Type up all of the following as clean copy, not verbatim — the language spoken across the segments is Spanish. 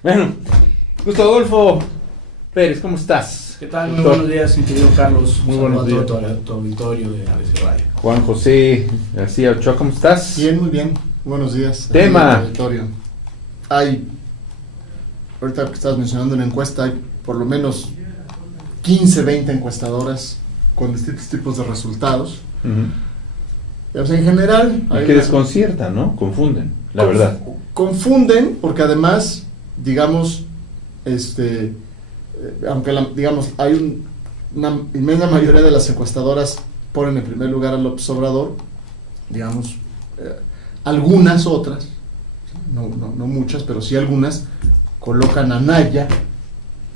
Bueno, Gustavo Adolfo Pérez, ¿cómo estás? ¿Qué tal? Muy buenos días, mi querido Carlos. Muy buenos días. A tu auditorio de ABC Radio. Juan José García Ochoa, ¿cómo estás? Bien, muy bien. Buenos días. Tema. Ahorita que estabas mencionando una encuesta, hay por lo menos 15, 20 encuestadoras con distintos tipos de resultados. O sea, en general... Que desconciertan, ¿no? Confunden, la verdad. Confunden porque además, digamos, aunque hay una inmensa mayoría de las encuestadoras ponen en primer lugar a López Obrador, digamos, algunas otras, no muchas, pero sí algunas, colocan a Anaya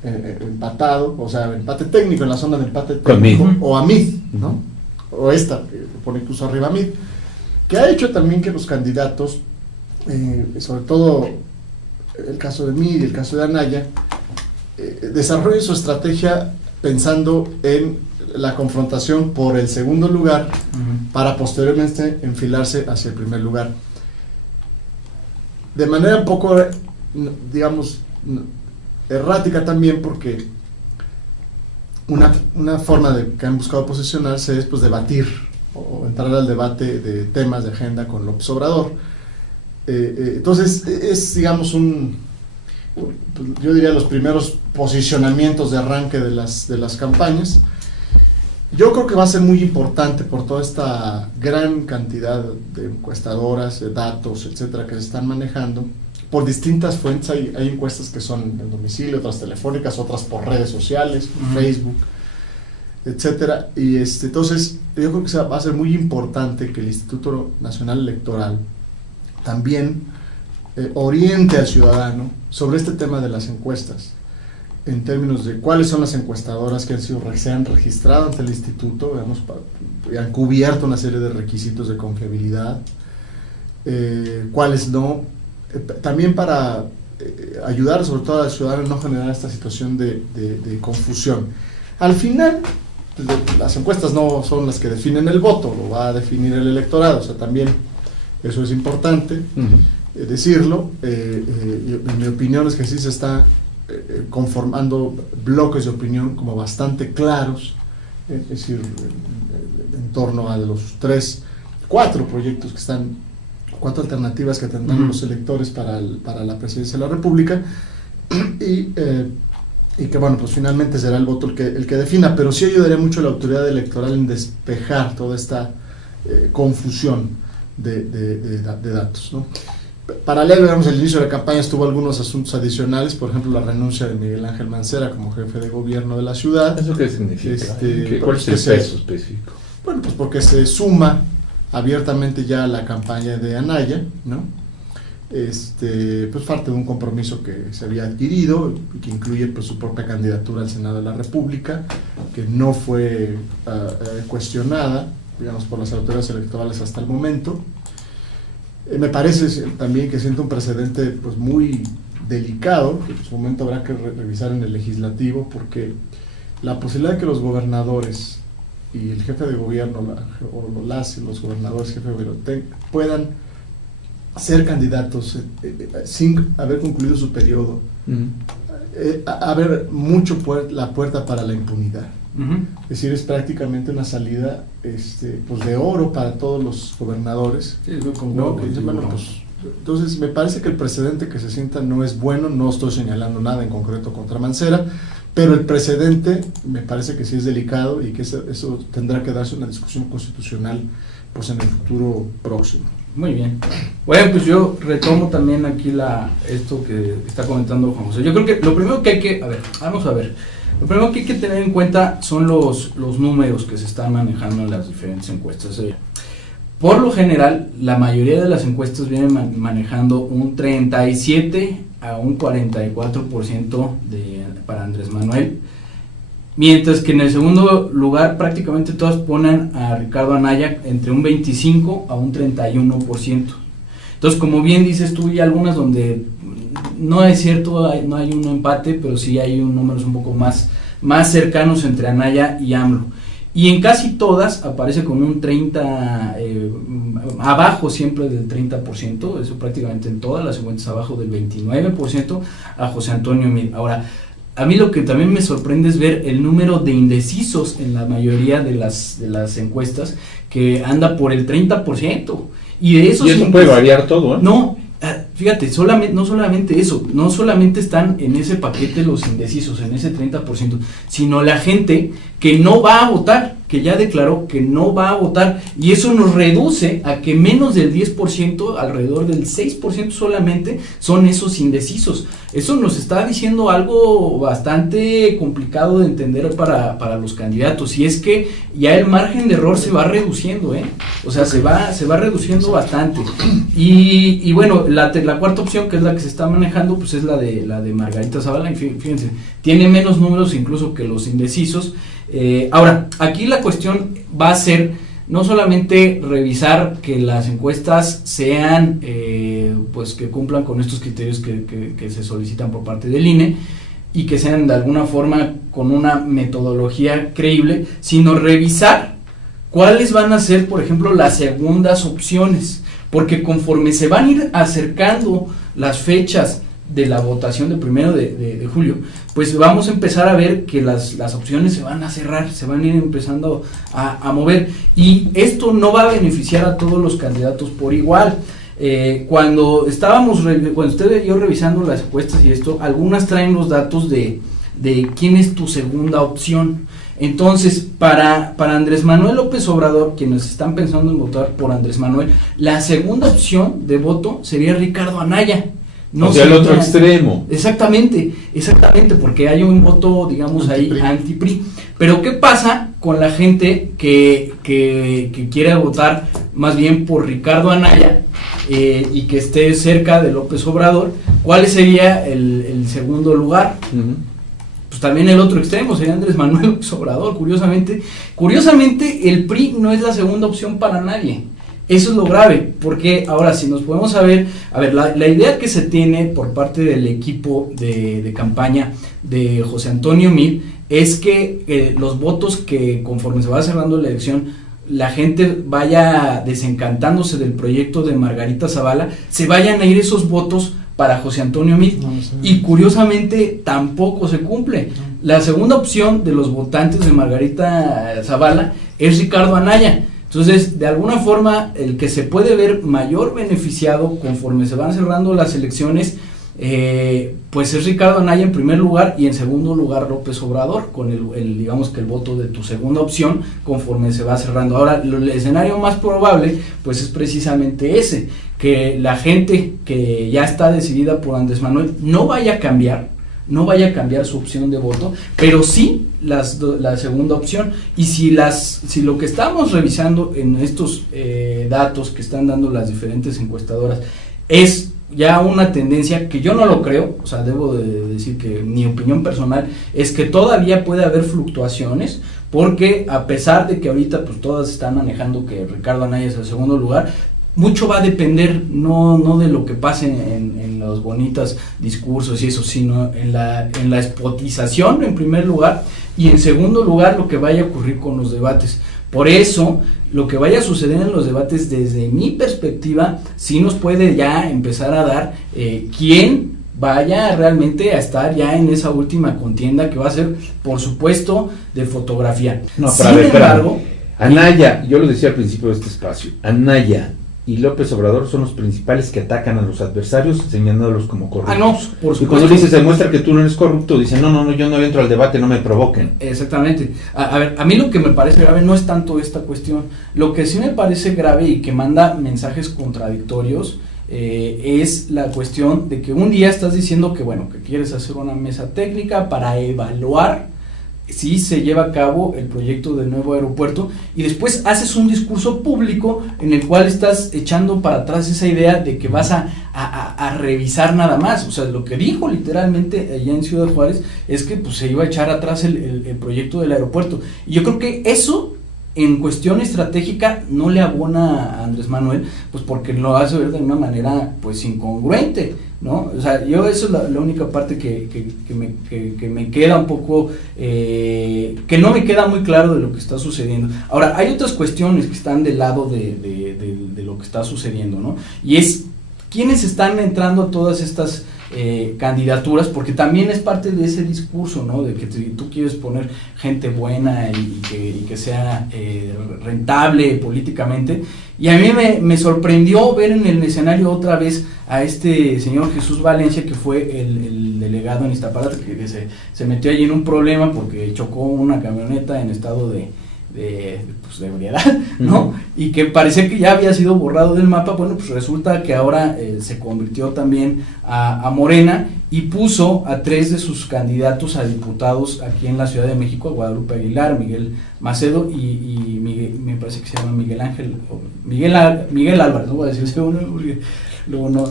empatado, o sea, empate técnico, en la zona de empate técnico, o a Mid, ¿no? O esta, que pone incluso arriba a Mid, que ha hecho también que los candidatos, sobre todo el caso de Mid y el caso de Anaya, desarrollen su estrategia pensando en la confrontación por el segundo lugar para posteriormente enfilarse hacia el primer lugar. De manera un poco, digamos, errática también, porque una forma de que han buscado posicionarse es pues debatir o entrar al debate de temas de agenda con López Obrador. Entonces es, digamos, yo diría los primeros posicionamientos de arranque de las campañas. Yo creo que va a ser muy importante por toda esta gran cantidad de encuestadoras, de datos, etcétera, que se están manejando por distintas fuentes. Hay encuestas que son en domicilio, otras telefónicas, otras por redes sociales, Facebook, etcétera. Y entonces yo creo que va a ser muy importante que el Instituto Nacional Electoral también oriente al ciudadano sobre este tema de las encuestas, en términos de cuáles son las encuestadoras que se han registrado ante el instituto, digamos, y han cubierto una serie de requisitos de confiabilidad, cuáles no, también para ayudar sobre todo al ciudadano a no generar esta situación de confusión. Al final, las encuestas no son las que definen el voto, lo va a definir el electorado, o sea, también eso es importante decirlo. En mi opinión es que sí se está conformando bloques de opinión como bastante claros, es decir, en torno a los 4 proyectos que están, 4 alternativas que tendrán los electores para la presidencia de la República, y que bueno, pues finalmente será el voto el que defina, pero sí ayudaría mucho a la autoridad electoral en despejar toda esta confusión de datos, ¿no? Paralelo, digamos, el inicio de la campaña estuvo algunos asuntos adicionales, por ejemplo, la renuncia de Miguel Ángel Mancera como jefe de gobierno de la ciudad. ¿Eso qué significa? ¿Cuál es el peso específico? Bueno, pues porque se suma abiertamente ya a la campaña de Anaya, ¿no? Pues parte de un compromiso que se había adquirido y que incluye pues su propia candidatura al Senado de la República, que no fue cuestionada, digamos, por las autoridades electorales hasta el momento. Me parece también que siente un precedente pues muy delicado, que en su momento habrá que revisar en el legislativo, porque la posibilidad de que los gobernadores y el jefe de gobierno, los gobernadores, jefe de gobierno, puedan ser candidatos sin haber concluido su periodo, haber mucho la puerta para la impunidad. Es decir, es prácticamente una salida pues de oro para todos los gobernadores, sí, ¿no? Entonces me parece que el precedente que se sienta no es bueno. No estoy señalando nada en concreto contra Mancera, pero el precedente me parece que sí es delicado y que eso tendrá que darse una discusión constitucional pues en el futuro próximo. Muy bien. Bueno, pues yo retomo también aquí esto que está comentando Juan José. Yo creo que lo primero que hay que, vamos a ver. Lo primero que hay que tener en cuenta son los números que se están manejando en las diferentes encuestas. Por lo general, la mayoría de las encuestas vienen manejando un 37 a un 44% para Andrés Manuel, mientras que en el segundo lugar prácticamente todas ponen a Ricardo Anaya entre un 25 a un 31%. Entonces, como bien dices tú, hay algunas donde no es cierto, no hay un empate, pero sí hay números un poco más cercanos entre Anaya y AMLO. y en casi todas aparece con un 30, abajo siempre del 30%, eso prácticamente en todas las encuestas abajo del 29% a José Antonio Meade. Ahora, a mí lo que también me sorprende es ver el número de indecisos en la mayoría de las encuestas, que anda por el 30%, y de esos... Y eso puede variar todo, ¿eh? No, fíjate, no solamente eso, no solamente están en ese paquete los indecisos, en ese 30%, sino la gente que no va a votar, que ya declaró que no va a votar, y eso nos reduce a que menos del 10%, alrededor del 6% solamente, son esos indecisos. Eso nos está diciendo algo bastante complicado de entender para los candidatos, y es que ya el margen de error se va reduciendo, o sea, se va reduciendo bastante. Y bueno, la cuarta opción, que es la que se está manejando, pues es la de Margarita Zavala, y fíjense, tiene menos números incluso que los indecisos. Ahora, aquí la cuestión va a ser no solamente revisar que las encuestas sean, pues que cumplan con estos criterios que se solicitan por parte del INE, y que sean de alguna forma con una metodología creíble, sino revisar cuáles van a ser, por ejemplo, las segundas opciones, porque conforme se van a ir acercando las fechas de la votación del 1 de julio, pues vamos a empezar a ver que las opciones se van a cerrar, se van a ir empezando a mover, y esto no va a beneficiar a todos los candidatos por igual. Cuando usted y yo revisando las encuestas y esto, algunas traen los datos de quién es tu segunda opción. Entonces, para Andrés Manuel López Obrador, quienes están pensando en votar por Andrés Manuel, la segunda opción de voto sería Ricardo Anaya. No, o sea, el otro extremo. Exactamente, porque hay un voto, digamos, ahí anti-PRI. Pero ¿qué pasa con la gente que quiere votar más bien por Ricardo Anaya y que esté cerca de López Obrador? ¿Cuál sería el segundo lugar? Uh-huh. Pues también el otro extremo sería Andrés Manuel López Obrador. Curiosamente, el PRI no es la segunda opción para nadie. Eso es lo grave, porque ahora si nos podemos saber, la idea que se tiene por parte del equipo de campaña de José Antonio Meade es que los votos que conforme se va cerrando la elección, la gente vaya desencantándose del proyecto de Margarita Zavala, se vayan a ir esos votos para José Antonio Meade, y curiosamente tampoco se cumple. La segunda opción de los votantes de Margarita Zavala es Ricardo Anaya. Entonces, de alguna forma, el que se puede ver mayor beneficiado conforme se van cerrando las elecciones, pues es Ricardo Anaya en primer lugar, y en segundo lugar López Obrador, con digamos que el voto de tu segunda opción conforme se va cerrando. Ahora, el escenario más probable, pues es precisamente ese, que la gente que ya está decidida por Andrés Manuel no vaya a cambiar su opción de voto, pero sí la segunda opción. Y si lo que estamos revisando en estos datos que están dando las diferentes encuestadoras es ya una tendencia, que yo no lo creo, o sea, debo de decir que mi opinión personal es que todavía puede haber fluctuaciones, porque a pesar de que ahorita pues todas están manejando que Ricardo Anaya es el segundo lugar, mucho va a depender no de lo que pase en los bonitos discursos y eso, sino en la espotización en primer lugar, y en segundo lugar lo que vaya a ocurrir con los debates. Por eso, lo que vaya a suceder en los debates, desde mi perspectiva, sí nos puede ya empezar a dar quién vaya realmente a estar ya en esa última contienda, que va a ser, por supuesto, de fotografía. No, Sin embargo, Anaya, yo lo decía al principio de este espacio, Anaya y López Obrador son los principales que atacan a los adversarios, señalándolos como corruptos. No, por supuesto. Y cuando dices, demuestra que tú no eres corrupto, dicen, no, yo no entro al debate, no me provoquen. Exactamente. A mí lo que me parece grave no es tanto esta cuestión. Lo que sí me parece grave y que manda mensajes contradictorios es la cuestión de que un día estás diciendo que quieres hacer una mesa técnica para evaluar si se lleva a cabo el proyecto del nuevo aeropuerto, y después haces un discurso público en el cual estás echando para atrás esa idea de que vas a revisar nada más. O sea, lo que dijo literalmente allá en Ciudad Juárez es que pues se iba a echar atrás el proyecto del aeropuerto, y yo creo que eso en cuestión estratégica no le abona a Andrés Manuel, pues porque lo hace ver de una manera pues incongruente. ¿no? O sea, yo eso es la única parte que me queda un poco, que no me queda muy claro de lo que está sucediendo. Ahora, hay otras cuestiones que están del lado de lo que está sucediendo, ¿no? Y es quiénes están entrando a todas estas candidaturas, porque también es parte de ese discurso, ¿no? De que tú quieres poner gente buena y que sea rentable políticamente. Y a mí me sorprendió ver en el escenario otra vez a este señor Jesús Valencia, que fue el delegado en Iztapalapa, que se metió allí en un problema porque chocó una camioneta en estado de ebriedad, ¿no? Y que parecía que ya había sido borrado del mapa. Bueno, pues resulta que ahora se convirtió también a Morena y puso a 3 de sus candidatos a diputados aquí en la Ciudad de México, a Guadalupe Aguilar, Miguel Macedo y Miguel, me parece que se llama Miguel Ángel, o Miguel Álvarez, no voy a decir segundo porque luego no.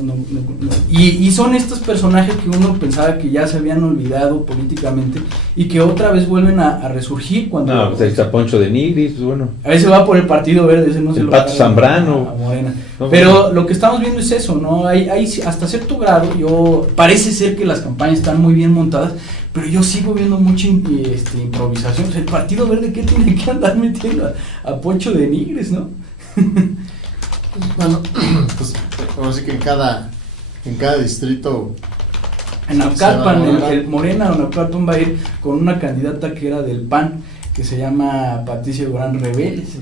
Y son estos personajes que uno pensaba que ya se habían olvidado políticamente y que otra vez vuelven a resurgir cuando... No, pues ahí está Poncho de Nigris, pues bueno. A veces va por el Partido Verde, ese no se el lo Pato va Zambrano. a Morena. No, pero bueno. lo que estamos viendo es eso, ¿no? Hay hasta cierto grado, parece ser que las campañas están muy bien montadas, pero yo sigo viendo mucha improvisación. O sea, el Partido Verde, ¿qué tiene que andar metiendo a Poncho de Nigris, no? Bueno, pues ahora sí que en cada distrito. En Naucalpan, el Morena o Naucalpan va a ir con una candidata que era del PAN, que se llama Patricia Durán Rebeles,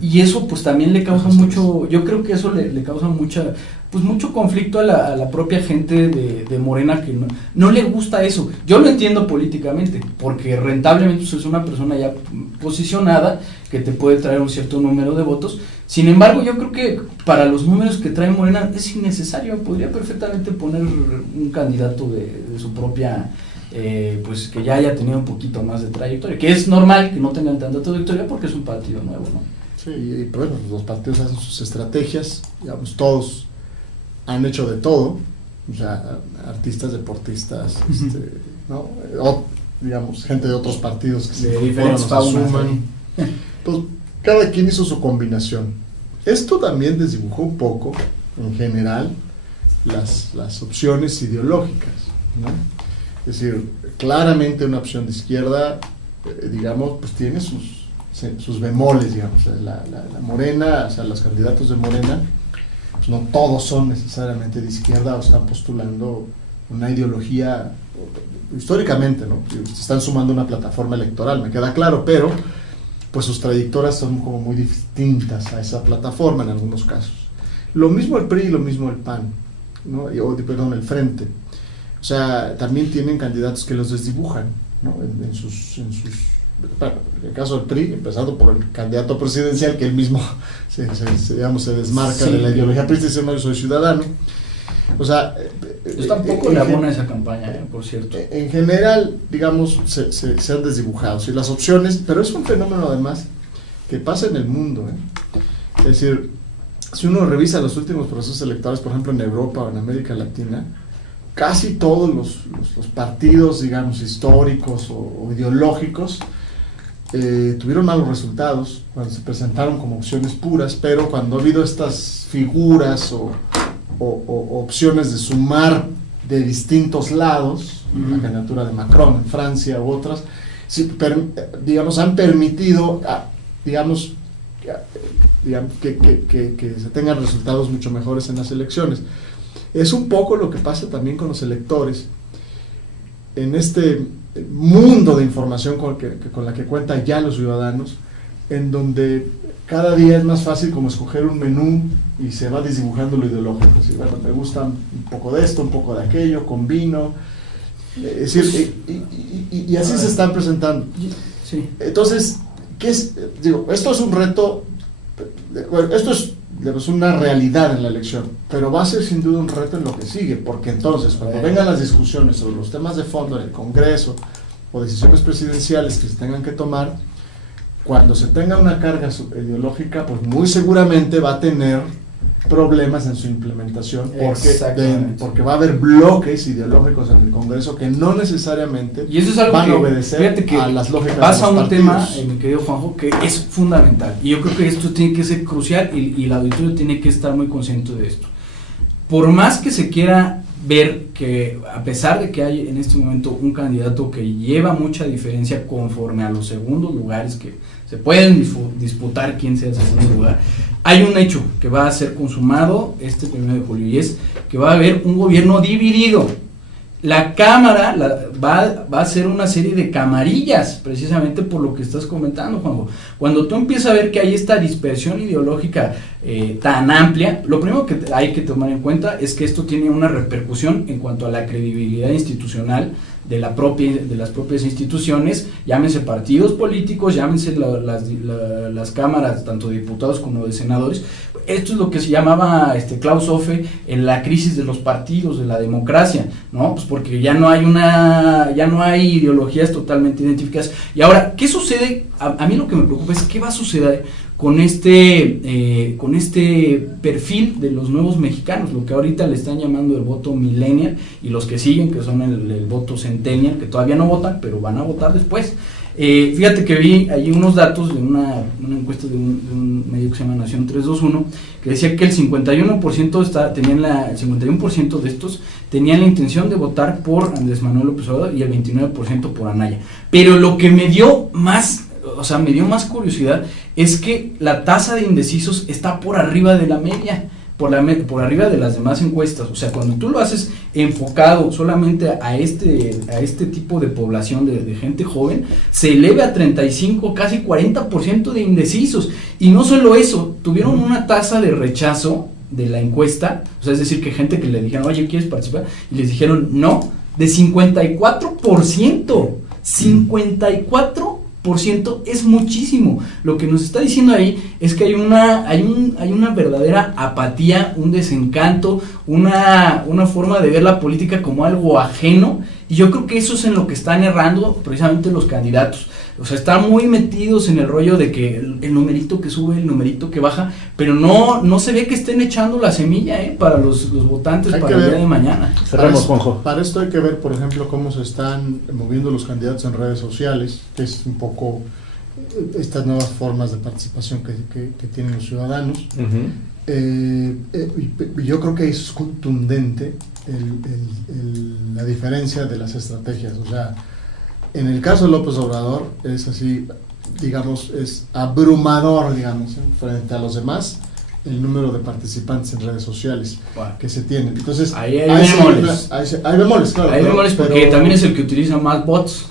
y eso pues también le causa mucho, yo creo que eso le causa mucho conflicto a la propia gente de Morena, que no le gusta eso. Yo lo entiendo políticamente, porque rentablemente pues, es una persona ya posicionada que te puede traer un cierto número de votos. Sin embargo, yo creo que para los números que trae Morena es innecesario. Podría perfectamente poner un candidato de su propia, pues que ya haya tenido un poquito más de trayectoria, que es normal que no tengan tanta trayectoria porque es un partido nuevo, ¿no? Sí, y bueno, los partidos hacen sus estrategias, digamos, todos han hecho de todo, o sea, artistas, deportistas, ¿no? Digamos, gente de otros partidos que se diferentes suman. Pues cada quien hizo su combinación. Esto también desdibujó un poco, en general, las opciones ideológicas, ¿no? Es decir, claramente una opción de izquierda, digamos, pues tiene sus bemoles, digamos. La Morena, o sea, los candidatos de Morena, pues no todos son necesariamente de izquierda o están postulando una ideología, históricamente, ¿no? Se están sumando una plataforma electoral, me queda claro, pero pues sus trayectorias son como muy distintas a esa plataforma en algunos casos. Lo mismo el PRI y lo mismo el PAN, ¿no? Perdón, el Frente. O sea, también tienen candidatos que los desdibujan, ¿no? En el caso del PRI, empezando por el candidato presidencial, que él mismo se desmarca de la ideología PRI, dice, no, yo soy ciudadano. O sea, pues tampoco le abona esa campaña, por cierto. En general, digamos, se han desdibujado, ¿sí? Las opciones, pero es un fenómeno además que pasa en el mundo, ¿eh? Es decir, si uno revisa los últimos procesos electorales, por ejemplo en Europa o en América Latina, casi todos los partidos, digamos, históricos o ideológicos tuvieron malos resultados cuando se presentaron como opciones puras, pero cuando ha habido estas figuras o opciones de sumar de distintos lados, la candidatura de Macron en Francia u otras, digamos, han permitido, digamos, que se tengan resultados mucho mejores en las elecciones. Es un poco lo que pasa también con los electores en este mundo de información con la que cuentan ya los ciudadanos, en donde cada día es más fácil como escoger un menú y se va desdibujando lo ideológico. Es decir, bueno, me gusta un poco de esto, un poco de aquello, combino. Es decir, y así se están presentando. Sí. Entonces, ¿qué es? Digo, esto es un reto, bueno, esto es una realidad en la elección, pero va a ser sin duda un reto en lo que sigue, porque entonces cuando vengan las discusiones sobre los temas de fondo en el Congreso o decisiones presidenciales que se tengan que tomar, cuando se tenga una carga ideológica, pues muy seguramente va a tener problemas en su implementación, porque va a haber bloques ideológicos en el Congreso que no necesariamente y eso es algo van a obedecer que a las lógicas pasa de los un partidos. tema, mi querido Juanjo, que es fundamental, y yo creo que esto tiene que ser crucial, y el auditorio tiene que estar muy consciente de esto. Por más que se quiera ver que a pesar de que hay en este momento un candidato que lleva mucha diferencia conforme a los segundos lugares que se pueden disputar quién sea el segundo lugar, hay un hecho que va a ser consumado este 1 de julio y es que va a haber un gobierno dividido. La Cámara va a hacer una serie de camarillas, precisamente por lo que estás comentando, Juanjo. Cuando tú empiezas a ver que hay esta dispersión ideológica tan amplia, lo primero que hay que tomar en cuenta es que esto tiene una repercusión en cuanto a la credibilidad institucional de las propias instituciones, llámense partidos políticos, llámense las cámaras, tanto de diputados como de senadores. Esto es lo que se llamaba Klaus Hofe en la crisis de los partidos, de la democracia, ¿no? Pues porque ya no hay ideologías totalmente identificadas. Y ahora, ¿qué sucede? A mí lo que me preocupa es qué va a suceder con este perfil de los nuevos mexicanos, lo que ahorita le están llamando el voto millennial, y los que siguen, que son el voto centennial, que todavía no votan, pero van a votar después. Fíjate que vi ahí unos datos de una encuesta de un medio que se llama Nación 321, que decía que el 51% de estos tenían la intención de votar por Andrés Manuel López Obrador y el 29% por Anaya. Pero lo que me dio más curiosidad es que la tasa de indecisos está por arriba de la media, por arriba de las demás encuestas. O sea, cuando tú lo haces enfocado solamente a este tipo de población de gente joven, se eleva a 35, casi 40% de indecisos. Y no solo eso, tuvieron una tasa de rechazo de la encuesta, o sea, es decir, que gente que le dijeron, oye, ¿quieres participar? Y les dijeron no, de 54%. 54% es muchísimo. Lo que nos está diciendo ahí es que hay una verdadera apatía, un desencanto, una forma de ver la política como algo ajeno, y yo creo que eso es en lo que están errando precisamente los candidatos. O sea, están muy metidos en el rollo de que el numerito que sube, el numerito que baja, pero no se ve que estén echando la semilla para los votantes para el día de mañana. Cerramos, Juanjo. Para esto hay que ver, por ejemplo, cómo se están moviendo los candidatos en redes sociales, que es un poco estas nuevas formas de participación que tienen los ciudadanos. Yo creo que es contundente la diferencia de las estrategias. O sea, en el caso de López Obrador es así, digamos, es abrumador, digamos, frente a los demás, el número de participantes en redes sociales que se tienen. Entonces, hay bemoles. Hay bemoles, claro. Hay bemoles porque también es el que utiliza más bots.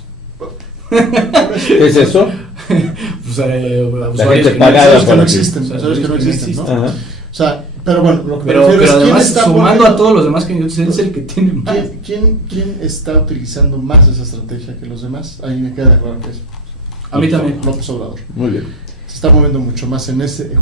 ¿Qué es eso? Pues, la gente pagada que no existen, usuarios que no existen, ¿no? Ajá. O sea, pero bueno, lo que pero prefiero es además, quién está sumando a todos los demás candidatos, es el que tiene más. ¿Quién está utilizando más esa estrategia que los demás? Ahí me queda claro que es a mí también. López Obrador. Muy bien. Se está moviendo mucho más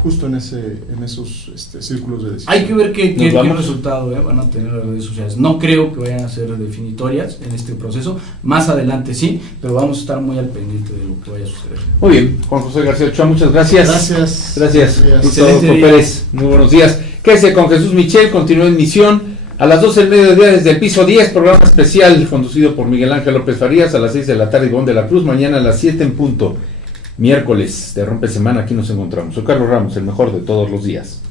justo en esos círculos de decisión. Hay que ver qué resultado van a tener las redes sociales. No creo que vayan a ser definitorias en este proceso. Más adelante sí, pero vamos a estar muy al pendiente de lo que vaya a suceder. Muy bien, Juan José García Ochoa, muchas gracias. Gracias. Gustavo Pérez, muy buenos días. Quédese con Jesús Michel, continúa en Misión a las 12 del mediodía desde el piso 10, programa especial conducido por Miguel Ángel López Farías, a las 6 de la tarde Ivonne de la Cruz, mañana a las 7 en punto. Miércoles de Rompe Semana, aquí nos encontramos. Soy Carlos Ramos, el mejor de todos los días.